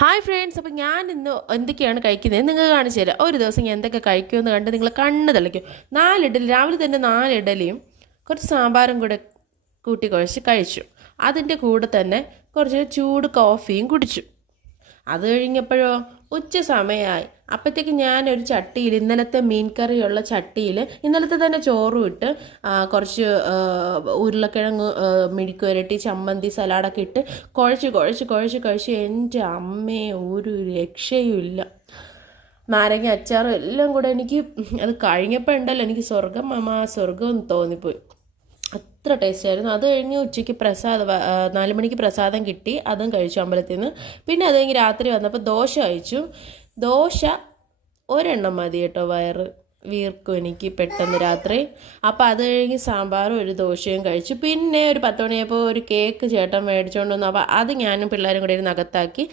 Hi friends, അപ്പോൾ ഞാൻ ഇന്ന് എന്തൊക്കെയാണ് കഴിക്കുന്നത് നിങ്ങൾക്ക് കാണിച്ചു തരാം. ഒരു ദിവസം ഞാൻ എന്തൊക്കെ കഴിക്കുമെന്ന് കണ്ട് നിങ്ങൾ കണ്ണ് തളിക്കും. 4 ഇഡലി, രാവിലെ തന്നെ 4 ഇഡലിയും കുറച്ച് സാമ്പാറും കൂടെ കൂട്ടി കുഴച്ച് കഴിച്ചു. അതിൻ്റെ കൂടെ തന്നെ കുറച്ച് ചൂട് കോഫിയും കുടിച്ചു. അത് കഴിഞ്ഞപ്പോഴോ ഉച്ച സമയമായി. അപ്പോഴത്തേക്ക് ഞാനൊരു ചട്ടിയിൽ, ഇന്നലത്തെ മീൻ കറിയുള്ള ചട്ടിയിൽ ഇന്നലത്തെ തന്നെ ചോറും ഇട്ട് കുറച്ച് ഉരുളക്കിഴങ്ങ് മെഴുക്ക് പുരട്ടി ചമ്മന്തി സലാഡൊക്കെ ഇട്ട് കുഴച്ച് കുഴച്ച് കുഴച്ച് കുഴച്ച് എൻ്റെ അമ്മയെ ഒരു രക്ഷയുമില്ല. നാരങ്ങ അച്ചാറും എല്ലാം കൂടെ എനിക്ക് അത് കഴിഞ്ഞപ്പോൾ ഉണ്ടല്ലോ, എനിക്ക് സ്വർഗം സ്വർഗം തോന്നിപ്പോയി. അത്ര ടേസ്റ്റ് ആയിരുന്നു. അത് കഴിഞ്ഞ് ഉച്ചയ്ക്ക് 4 മണിക്ക് പ്രസാദം കിട്ടി, അതും കഴിച്ചു അമ്പലത്തിൽ നിന്ന്. പിന്നെ അത് കഴിഞ്ഞ് രാത്രി വന്നപ്പോൾ ദോശ കഴിച്ചു. ദോശ ഒരെണ്ണം മതി കേട്ടോ, വയറ് വീർക്കും എനിക്ക് പെട്ടെന്ന് രാത്രി. അപ്പോൾ അത് കഴിഞ്ഞ് സാമ്പാറും ഒരു ദോശയും കഴിച്ചു. പിന്നെ ഒരു 10 മണിയായപ്പോൾ ഒരു കേക്ക് ചേട്ടൻ മേടിച്ചുകൊണ്ട് വന്നു. അപ്പോൾ അത് ഞാനും പിള്ളേരും കൂടെ ഇരുന്ന് അകത്താക്കി.